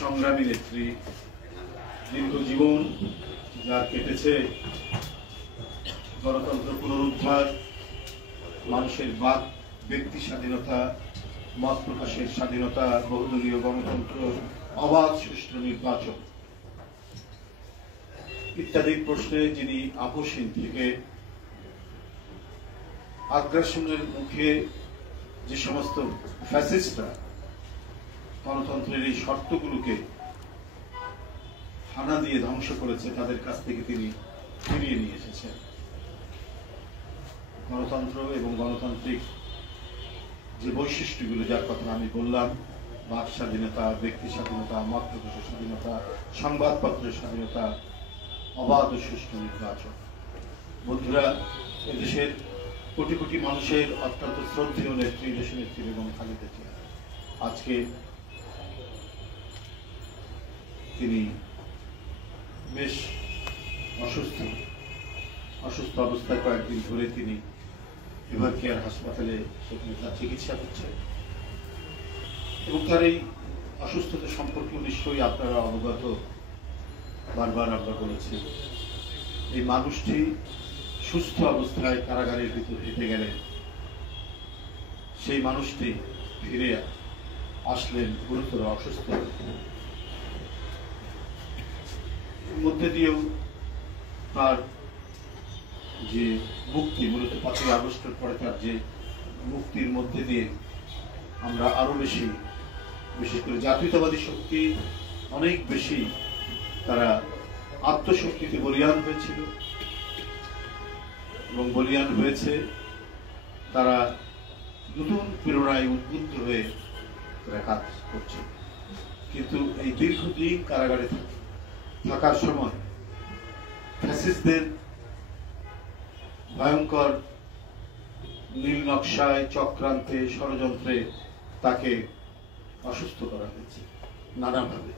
সংগ্রামী নেত্রী, দীর্ঘ জীবন যা কেটেছে গণতন্ত্র পুনরুদ্ধার, মানুষের বাক ব্যক্তি স্বাধীনতা, মত প্রকাশের স্বাধীনতা, বহুদলীয় গণতন্ত্র, অবাধ সুষ্ঠু নির্বাচন ইত্যাদি প্রশ্নে যিনি আপোষহীন থেকে আগ্রাসনের মুখে যে সমস্ত ফ্যাসিস্টরা গণতন্ত্রের এই শর্তগুলোকে হানা দিয়ে ধ্বংস করেছে, তাদের কাছ থেকে তিনি ফিরিয়ে নিয়ে এসেছেন। গণতন্ত্র এবং গণতান্ত্রিক যে বৈশিষ্ট্যগুলো, যার কথা আমি বললাম, বাক স্বাধীনতা, ব্যক্তি স্বাধীনতা, মত প্রকাশের স্বাধীনতা, সংবাদপত্রের স্বাধীনতা, অবাধ ও সুষ্ঠু নির্বাচন। বন্ধুরা, এদেশের কোটি কোটি মানুষের অত্যন্ত শ্রদ্ধেয় নেত্রী, দেশনেত্রী বেগম খালেদা জিয়া আজকে তিনি বেশ অসুস্থ অবস্থায় কয়েকদিন ধরে তিনি লিভার কেয়ার হাসপাতালে সেখানে তার চিকিৎসা হচ্ছে এবং তার এই অসুস্থতা সম্পর্কে নিশ্চয়ই আপনারা অবগত। বারবার আমরা বলেছি, এই মানুষটি সুস্থ অবস্থায় কারাগারের ভিতর হেঁটে গেলেন, সেই মানুষটি ফিরে আসলেন গুরুতর অসুস্থ। মধ্যে দিয়েও তার যে মুক্তি, মূলত 5ই আগস্টের পরে তার যে মুক্তির মধ্যে দিয়ে আমরা আরো বেশি, বিশেষ করে জাতীয়তাবাদী শক্তি অনেক বেশি তারা আত্মশক্তিতে বলিয়ান হয়েছিল এবং বলিয়ান হয়েছে। তারা নতুন প্রেরণায় উদ্বুদ্ধ হয়ে তারা কাজ করছে। কিন্তু এই দীর্ঘদিন কারাগারে থাকার সময় ফ্যাসিস্টদের ভয়ঙ্কর নীল নকশায়, চক্রান্তে, ষড়যন্ত্রে তাকে অসুস্থ করা হয়েছে নানাভাবে।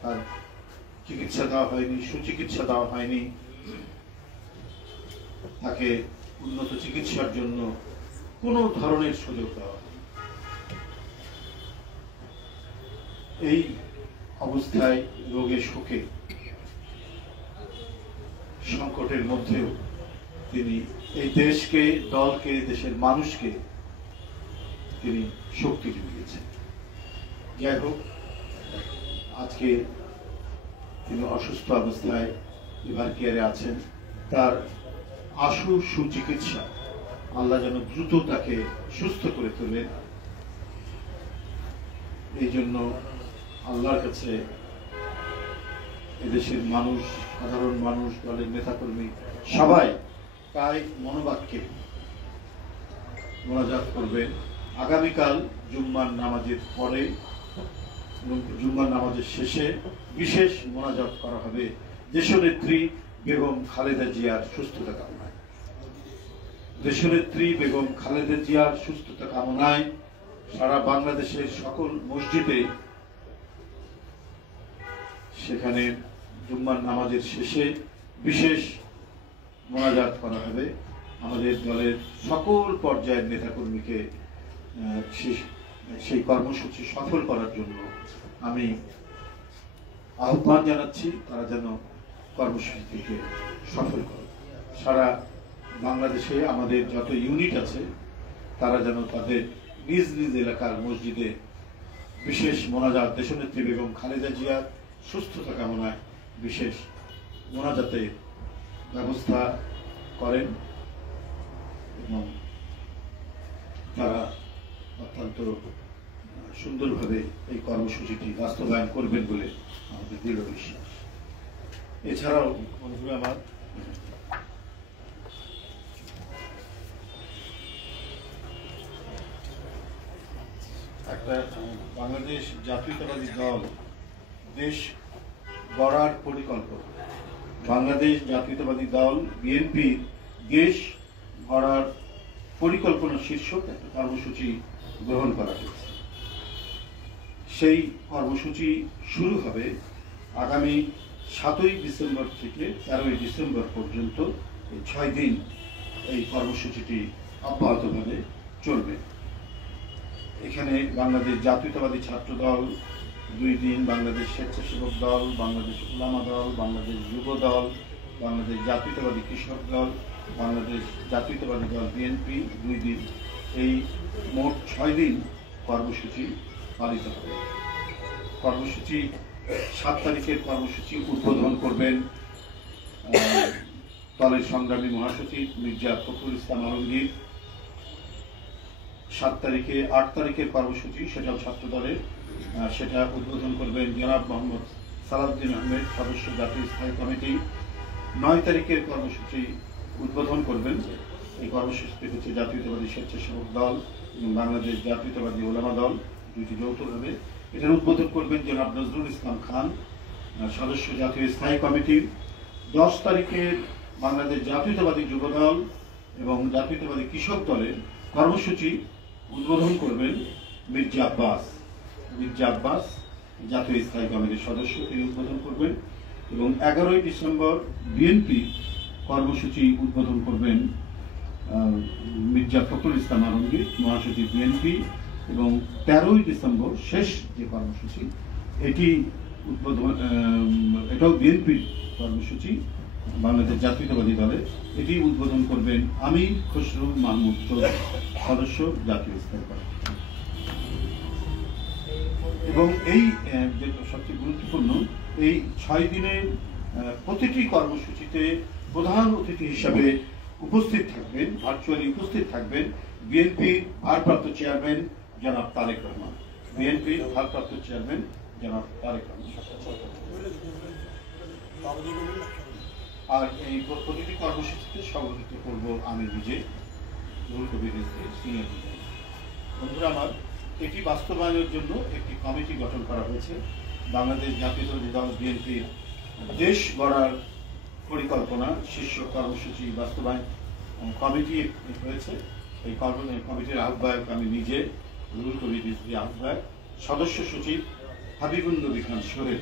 তার চিকিৎসা দেওয়া হয়নি, সুচিকিৎসা দেওয়া হয়নি, তাকে উন্নত চিকিৎসার জন্য কোনো ধরনের সুযোগ দেওয়া হয়নি। এই অবস্থায়, রোগে শোকে, সংকটের মধ্যেও তিনি এই দেশকে, দলকে, দেশের মানুষকে তিনি শক্তি জুগিয়েছেন। যাই হোক, আজকে তিনি অসুস্থ অবস্থায় লিভার কেয়ারে আছেন। তার আশু সুচিকিৎসা, আল্লাহ যেন দ্রুত তাকে সুস্থ করে তোলেন, এই জন্য আল্লাহর কাছে এদেশের মানুষ, সাধারণ মানুষ, দলের নেতাকর্মী সবাই তাই মনোবাক্যে মোনাজাত করবেন। আগামীকাল জুম্মার নামাজের পরে এবং জুম্মার নামাজের শেষে বিশেষ মোনাজাত করা হবে দেশনেত্রী বেগম খালেদা জিয়ার সুস্থতা কামনায়। দেশনেত্রী বেগম খালেদা জিয়ার সুস্থতা কামনায় সারা বাংলাদেশের সকল মসজিদে সেখানে জুম্মার নামাজের শেষে বিশেষ মোনাজাত করা হবে। আমাদের দলের সকল পর্যায়ের নেতাকর্মীকে সেই কর্মসূচি সফল করার জন্য আমি আহ্বান জানাচ্ছি, তারা যেন কর্মসূচিকে সফল করে। সারা বাংলাদেশে আমাদের যত ইউনিট আছে তারা যেন তাদের নিজ নিজ এলাকার মসজিদে বিশেষ মোনাজাত, দেশনেত্রী বেগম খালেদা জিয়ার সুস্থতা কামনায় বিশেষ মোনাজাতের ব্যবস্থা করেন এবং তারা অত্যন্ত সুন্দরভাবে এই কর্মসূচিটি বাস্তবায়ন করবেন বলে আমাদের দৃঢ় বিশ্বাস। এছাড়াও বন্ধুরা, আমার একটা বাংলাদেশ জাতীয়তাবাদী দল দেশ গড়ার পরিকল্পনা, বাংলাদেশ জাতীয়তাবাদী দল বিএনপির দেশ গড়ার পরিকল্পনা শীর্ষক একটা কর্মসূচি গ্রহণ করা হয়েছে। সেই কর্মসূচি শুরু হবে আগামী 7ই ডিসেম্বর থেকে 13ই ডিসেম্বর পর্যন্ত। এই 6 দিন এই কর্মসূচিটি অব্যাহতভাবে চলবে। এখানে বাংলাদেশ জাতীয়তাবাদী ছাত্র দল, 2 দিন বাংলাদেশ স্বেচ্ছাসেবক দল, বাংলাদেশ উলামা দল, বাংলাদেশ যুব দল, বাংলাদেশ জাতীয়তাবাদী কৃষক দল, বাংলাদেশ জাতীয়তাবাদী দল বিএনপি 2 দিন, এই মোট 6 দিন কর্মসূচি পালিত হবে। কর্মসূচি 7 তারিখের কর্মসূচি উদ্বোধন করবেন দলের সংগ্রামী মহাসচিব মির্জা ফখরুল ইসলাম আলমগীর। 8 তারিখের কর্মসূচি সেটাও ছাত্র দলের, সেটা উদ্বোধন করবেন জনাব মোহাম্মদ সালাউদ্দিন আহমেদ, সদস্য জাতীয় স্থায়ী কমিটি। 9 তারিখের কর্মসূচি উদ্বোধন করবেন, এই কর্মসূচিতে হচ্ছে জাতীয়তাবাদী স্বেচ্ছাসেবক দল এবং বাংলাদেশ জাতীয়তাবাদী ওলামা দল, দুইটি যৌথভাবে। এটার উদ্বোধন করবেন জনাব নজরুল ইসলাম খান, সদস্য জাতীয় স্থায়ী কমিটি। 10 তারিখের বাংলাদেশ জাতীয়তাবাদী যুব দল এবং জাতীয়তাবাদী কৃষক দলের কর্মসূচি উদ্বোধন করবেন মির্জা আব্বাস, জাতীয় স্থায়ী কমিটির সদস্য, তিনি উদ্বোধন করবেন। এবং 11ই ডিসেম্বর বিএনপি কর্মসূচি উদ্বোধন করবেন মির্জা ফখরুল ইসলাম আলমগীর, মহাসচিব বিএনপি। এবং 13ই ডিসেম্বর শেষ যে কর্মসূচি, এটাও বিএনপির কর্মসূচি, বাংলাদেশ জাতীয়তাবাদী দলের, এটি উদ্বোধন করবেন আমির খসরু মাহমুদ চৌধুরী, সদস্য জাতীয় স্থায়ী কমিটি। এবং এই সবচেয়ে গুরুত্বপূর্ণ, এই 6 দিনের প্রতিটি কর্মসূচিতে প্রধান অতিথি হিসাবে উপস্থিত থাকবেন, ভার্চুয়ালি উপস্থিত থাকবেন বিএনপির ভারপ্রাপ্ত চেয়ারম্যান জনাব তারেক রহমান। আর এই প্রতিটি কর্মসূচিতে সভাপতিত্ব করব আমি নিজে, সিনিয়র। বন্ধুরা আমার, এটি বাস্তবায়নের জন্য একটি কমিটি গঠন করা হয়েছে। বাংলাদেশ জাতীয়তাবাদী দল বিএনপির দেশ গড়ার পরিকল্পনা শীর্ষ কর্মসূচি বাস্তবায়ন কমিটি হয়েছে। এই কমিটির আহ্বায়ক আমি নিজে, রুহুল কবির রিজভী আহ্বায়ক, সদস্য সচিব হাবিবুন নবী খান সোহেল,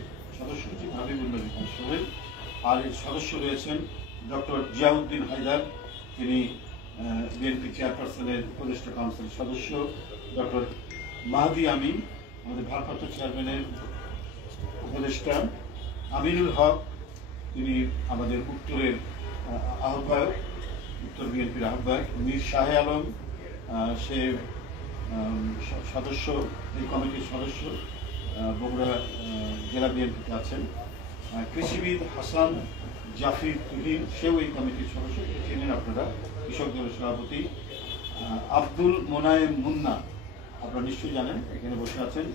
আর এর সদস্য রয়েছেন ডক্টর জিয়াউদ্দিন হায়দার, তিনি বিএনপি চেয়ারপারসনের উপদেষ্টা কাউন্সিলের সদস্য, ডক্টর মাহদি আমিন, আমাদের ভারপ্রাপ্ত চেয়ারম্যানের উপদেষ্টা, আমিনুল হক, তিনি আমাদের উত্তরের আহ্বায়ক, উত্তর বিএনপির আহ্বায়ক, মীর শাহে আলম, সে সদস্য, এই কমিটির সদস্য, বগুড়া জেলা বিএনপিতে আছেন, কৃষিবিদ হাসান জাফির তুহিন, সেও এই কমিটির সদস্য, চেনেন আপনারা, কৃষক দলের সভাপতি, আব্দুল মোনায়েম মুন্না, আপনারা নিশ্চয়ই জানেন, এখানে বসে আছেন,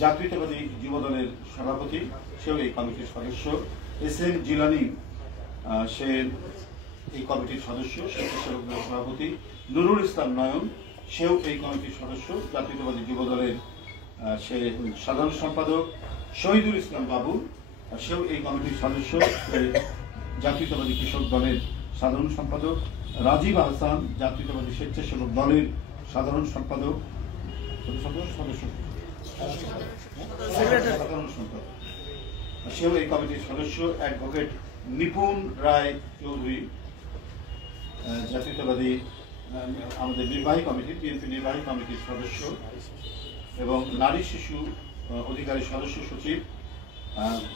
জাতীয়তাবাদী যুব দলের সভাপতি, সেও এই কমিটির সদস্য, এস.এম. জিলানি, সে এই কমিটির সদস্য, স্বেচ্ছাসেবক দলের সভাপতি, নুরুল ইসলাম নয়ন, সেও এই কমিটির সদস্য, জাতীয়তাবাদী যুব দলের সে সাধারণ সম্পাদক, শহীদুল ইসলাম বাবু, সেও এই কমিটির সদস্য, জাতীয়তাবাদী কৃষক দলের সাধারণ সম্পাদক, রাজীব আহসান, জাতীয়তাবাদী স্বেচ্ছাসেবক দলের সাধারণ সম্পাদক, সেও এই কমিটির সদস্য, অ্যাডভোকেট নিপুণ রায় চৌধুরী, জাতীয়তাবাদী আমাদের নির্বাহী কমিটি, বিএনপি নির্বাহী কমিটির সদস্য, এবং নারী শিশু অধিকারী সদস্য সচিব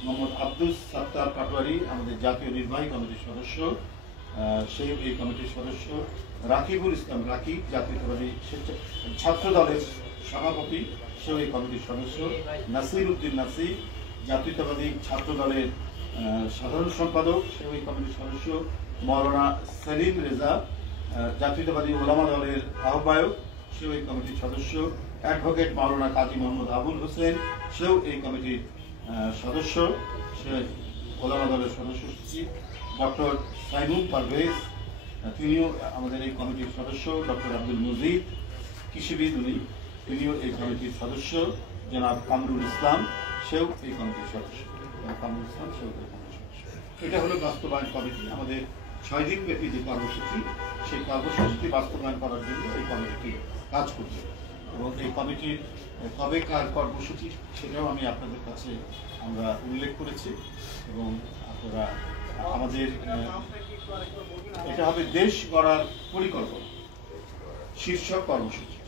মোহাম্মদ আব্দুস সাত্তার পাটোয়ারি, আমাদের জাতীয় নির্বাহী কমিটির সদস্য, সেই এই কমিটির সদস্য, রাকিবুল ইসলাম রাকিব, জাতীয়তাবাদী ছাত্র দলের সভাপতি, সেও এই কমিটির সদস্য, নাসির উদ্দিন নাসির, জাতীয়তাবাদী ছাত্র দলের সাধারণ সম্পাদক, সেও এই কমিটির সদস্য, মৌলানা সেলিম রেজা, জাতীয়তাবাদী ওলামা দলের আহ্বায়ক, সেও এই কমিটির সদস্য, অ্যাডভোকেট মাওলানা কাজী মোহাম্মদ আবুল হোসেন, সেও এই কমিটির সদস্য, সে ওলামা দলের সদস্য সচিব, ডক্টর সাইমুম পারভেজ, তিনিও আমাদের এই কমিটির সদস্য, ডক্টর আব্দুল মজিদ, কৃষিবিদ উনি, তিনিও এই কমিটির সদস্য, জনাব কামরুল ইসলাম, সেও এই কমিটির সদস্য। এটা হলো বাস্তবায়ন কমিটি, আমাদের 6 দিন ব্যাপী যে কর্মসূচি, সেই কর্মসূচিটি বাস্তবায়ন করার জন্য এই কমিটি কাজ করছে। এবং এই কমিটির কবেকার কর্মসূচি সেটাও আমি আপনাদের কাছে আমরা উল্লেখ করেছি। এবং আপনারা আমাদের এটা হবে দেশ গড়ার পরিকল্পনা শীর্ষক কর্মসূচি,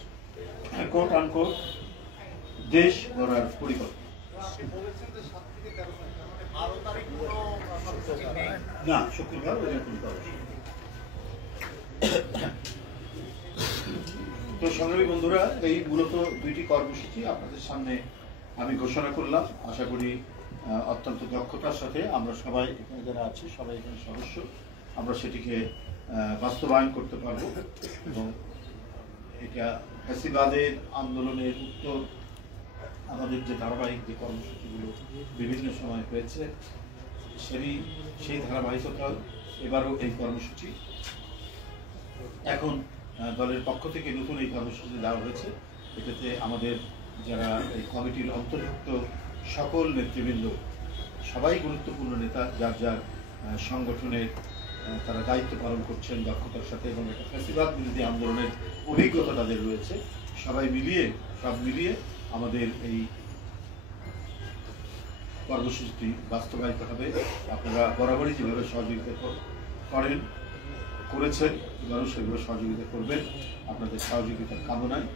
কোট আনকোট দেশ গড়ার পরিকল্পনা। না, শুক্রবার তো সংগ্রামী বন্ধুরা, এই মূলত দুইটি কর্মসূচি আপনাদের সামনে আমি ঘোষণা করলাম। আশা করি অত্যন্ত দক্ষতার সাথে আমরা সবাই এখানে যারা আছি, সবাই এখানে সদস্য, আমরা সেটিকে বাস্তবায়ন করতে পারব এবং এটা ফ্যাসিবাদের আন্দোলনের উত্তর আমাদের যে ধারাবাহিক যে কর্মসূচিগুলো বিভিন্ন সময় হয়েছে সেই ধারাবাহিকতা এবারও এই কর্মসূচি। এখন দলের পক্ষ থেকে নতুন এই কর্মসূচি দেওয়া হয়েছে। এটাতে আমাদের যারা এই কমিটির অন্তর্ভুক্ত সকল নেতৃবৃন্দ সবাই গুরুত্বপূর্ণ নেতা, যার যার সংগঠনের তারা দায়িত্ব পালন করছেন দক্ষতার সাথে এবং একটা ফ্যাসিবাদ বিরোধী আন্দোলনের অভিজ্ঞতা তাদের রয়েছে। সব মিলিয়ে আমাদের এই কর্মসূচিটি বাস্তবায়িত হবে। আপনারা বরাবরই যেভাবে সহযোগিতা করেছেন এবারও সেভাবে সহযোগিতা করবেন। আপনাদের সহযোগিতার কামনায়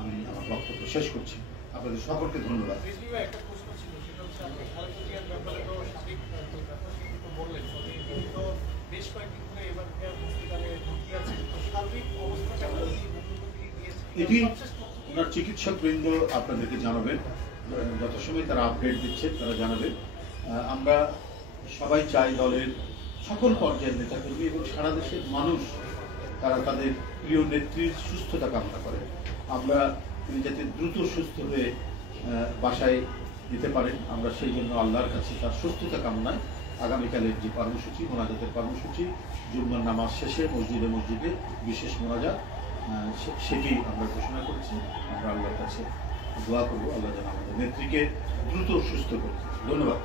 আমি আমার বক্তব্য শেষ করছি। আপনাদের সকলকে ধন্যবাদ। এটি ওনার চিকিৎসক বৃন্দ আপনাদেরকে জানাবেন, যথাসময় তারা আপডেট দিচ্ছেন তারা জানাবেন। আমরা সবাই চাই দলের সকল পর্যায়ের নেতাকর্মী এবং সারা দেশের মানুষ তারা তাদের প্রিয় নেত্রীর সুস্থতা কামনা করে। তিনি যাতে দ্রুত সুস্থ হয়ে বাসায় যেতে পারেন, আমরা সেই জন্য আল্লাহর কাছে তার সুস্থতা কামনায় আগামীকালের যে কর্মসূচি, মোনাজাতের কর্মসূচি, জুম্মার নামাজ শেষে মসজিদে বিশেষ মোনাজাত, সেটি আমরা ঘোষণা করেছি। আমরা আল্লাহর কাছে দোয়া করবো আল্লাহ যেন আমাদের নেত্রীকে দ্রুত সুস্থ করে। ধন্যবাদ।